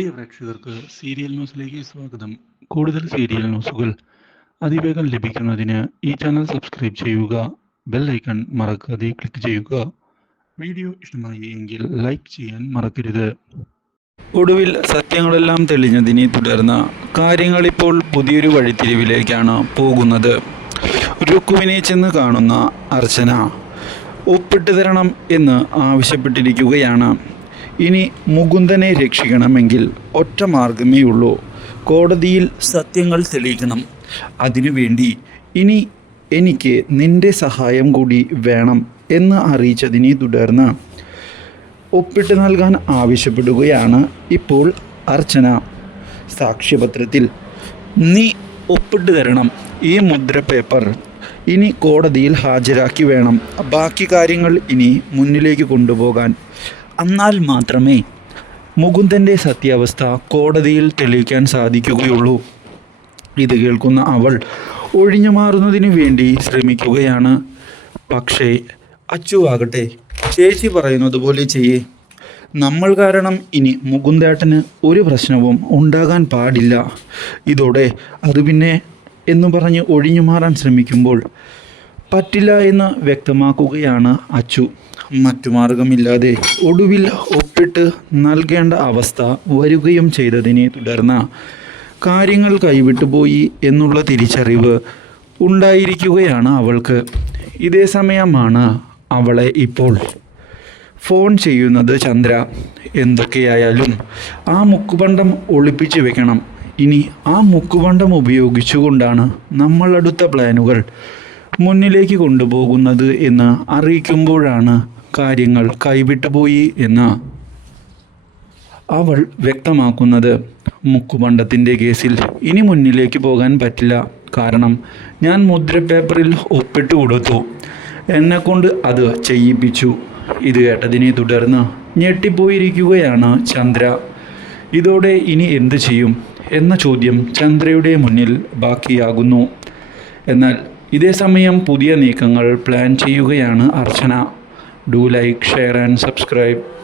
പ്രിയ പ്രേക്ഷകർക്ക് സീരിയൽ ന്യൂസിലേക്ക് സ്വാഗതം. കൂടുതൽ സീരിയൽ ന്യൂസുകൾ അതിവേഗം ലഭിക്കുന്നതിന് ഈ ചാനൽ സബ്സ്ക്രൈബ് ചെയ്യുക ബെൽ ഐക്കൺ മറക്കാതെ ക്ലിക്ക് ചെയ്യുക. വീഡിയോ ഇഷ്ടമായി എങ്കിൽ ലൈക്ക് ചെയ്യാൻ മറക്കരുത്. ഒടുവിൽ സത്യങ്ങളെല്ലാം തെളിഞ്ഞതിനെ തുടർന്ന് കാര്യങ്ങളിപ്പോൾ പുതിയൊരു വഴിത്തിരിവിലേക്കാണ് പോകുന്നത്. രുക്കുവിനെ ചെന്ന് കാണുന്ന അർച്ചന ഒപ്പിട്ട് തരണം എന്ന് ആവശ്യപ്പെട്ടിരിക്കുകയാണ്. ഇനി മുകുന്ദനെ രക്ഷിക്കണമെങ്കിൽ ഒറ്റ മാർഗമേ ഉള്ളൂ. കോടതിയിൽ സത്യങ്ങൾ തെളിയിക്കണം. അതിനുവേണ്ടി ഇനി എനിക്ക് നിന്റെ സഹായം കൂടി വേണം എന്ന് അറിയിച്ചതിനെ തുടർന്ന് ഒപ്പിട്ട് നൽകാൻ ആവശ്യപ്പെടുകയാണ് ഇപ്പോൾ അർച്ചന. സാക്ഷ്യപത്രത്തിൽ നീ ഒപ്പിട്ട് തരണം ഈ മുദ്ര പേപ്പർ ഇനി കോടതിയിൽ ഹാജരാക്കി വേണം. ബാക്കി കാര്യങ്ങൾ ഇനി മുന്നിലേക്ക് കൊണ്ടുപോകാൻ. എന്നാൽ മാത്രമേ മുകുന്ദന്റെ സത്യാവസ്ഥ കോടതിയിൽ തെളിയിക്കാൻ സാധിക്കുകയുള്ളൂ. ഇത് കേൾക്കുന്ന അവൾ ഒഴിഞ്ഞു മാറുന്നതിന് വേണ്ടി ശ്രമിക്കുകയാണ്. പക്ഷേ അച്ചു ആകട്ടെ ചേച്ചി പറയുന്നത് പോലെ ചെയ്യേ. നമ്മൾ കാരണം ഇനി മുകുന്ദേട്ടന് ഒരു പ്രശ്നവും ഉണ്ടാകാൻ പാടില്ല. ഇതോടെ അത് പിന്നെ എന്ന് പറഞ്ഞ് ഒഴിഞ്ഞു മാറാൻ ശ്രമിക്കുമ്പോൾ പറ്റില്ല എന്ന് വ്യക്തമാക്കുകയാണ് അച്ചു. മറ്റു മാർഗമില്ലാതെ ഒടുവിൽ ഒപ്പിട്ട് നൽകേണ്ട അവസ്ഥ വരികയും ചെയ്തതിനെ തുടർന്ന് കാര്യങ്ങൾ കൈവിട്ടുപോയി എന്നുള്ള തിരിച്ചറിവ് ഉണ്ടായിരിക്കുകയാണ് അവൾക്ക്. ഇതേ സമയമാണ് അവളെ ഇപ്പോൾ ഫോൺ ചെയ്യുന്നത് ചന്ദ്ര. എന്തൊക്കെയായാലും ആ മുക്കുപണ്ടം ഒളിപ്പിച്ച് വെക്കണം. ഇനി ആ മുക്കുപണ്ടം ഉപയോഗിച്ചുകൊണ്ടാണ് നമ്മളടുത്ത പ്ലാനുകൾ മുന്നിലേക്ക് കൊണ്ടുപോകുന്നത് എന്ന് അറിയിക്കുമ്പോഴാണ് കാര്യങ്ങൾ കൈവിട്ടുപോയി എന്ന് അവൾ വ്യക്തമാക്കുന്നത്. മുക്കുപണ്ടത്തിന്റെ കേസിൽ ഇനി മുന്നിലേക്ക് പോകാൻ പറ്റില്ല. കാരണം ഞാൻ മുദ്ര പേപ്പറിൽ ഒപ്പിട്ട് കൊടുത്തു. എന്നെക്കൊണ്ട് അത് ചെയ്യിപ്പിച്ചു. ഇത് കേട്ടതിനെ തുടർന്ന് ഞെട്ടിപ്പോയിരിക്കുകയാണ് ചന്ദ്ര. ഇതോടെ ഇനി എന്ത് ചെയ്യും? എന്ന ചോദ്യം ചന്ദ്രയുടെ മുന്നിൽ ബാക്കിയാകുന്നു. എന്നാൽ ഇതേ സമയം പുതിയ നീക്കങ്ങൾ പ്ലാൻ ചെയ്യുകയാണ് Archana. Do like share and subscribe